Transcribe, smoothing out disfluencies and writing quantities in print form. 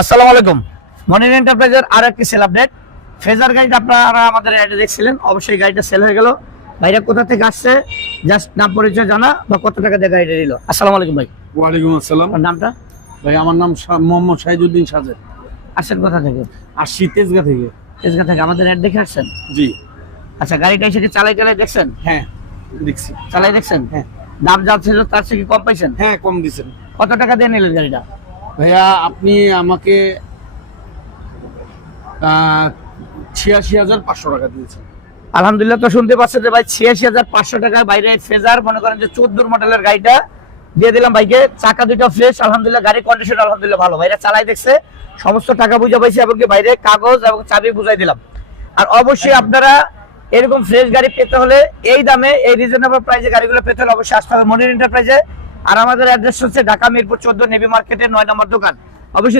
আসসালামু আলাইকুম। মনির এন্টারপ্রাইজের আর একটি সেল আপডেট। ফেজার গাড়িটা আপনারা আমাদের অ্যাডে দেখছিলেন, অবশ্যই গাড়িটা সেল হয়ে গেল। ভাইরা কোথা থেকে আসছে জাস্ট নাম পরিচয় জানা বা কত টাকা দিয়ে গাড়িটা নিল। আসসালামু আলাইকুম ভাই। ওয়ালাইকুম আসসালাম। আপনার নামটা? ভাই আমার নাম মোহাম্মদ শাহিদুদ্দিন সাজেদ। আসছেন কোথা থেকে? আসছি তেজগাঁ থেকে। তেজগাঁ থেকে আমাদের অ্যাড দেখে আসছেন? জি আচ্ছা, গাড়িটা এসে কি চালাই দেখছেন? হ্যাঁ দেখছি। চালাই দেখছেন? হ্যাঁ। দাম যা ছিল তার থেকে কম পাইছেন? হ্যাঁ কম দিছেন। কত টাকা দিয়ে নিলেন গাড়িটা? ভাইয়া আপনি আমাকে 86,500 টাকা দিয়েছেন। আলহামদুলিল্লাহ। তো শুনতে পাচ্ছেন যে ভাই 86,500 টাকায় বাইরে ফেজার মনে করেন যে 14 মডেলের গাড়িটা দিয়ে দিলাম ভাইকে। চাকা দুটো ফ্রেশ, আলহামদুলিল্লাহ। গাড়ির কন্ডিশন আলহামদুলিল্লাহ ভালো। ভাইরা চালাই দেখছে, সমস্ত টাকা বুঝা পাইছে এবং কি বাইরে কাগজ এবং চাবি বুঝাই দিলাম। আর অবশ্যই আপনারা এরকম ফ্রেশ গাড়ি পেতে হলে এই দামে এই রিজনেবল প্রাইসে গাড়িগুলো পেতে হলে অবশ্যই আসতে হবে মনির এন্টারপ্রাইজে। আর আমাদের অ্যাড্রেস হচ্ছে ঢাকা মিরপুর 14 নেভি মার্কেটের 9 নম্বর দোকান। অবশ্যই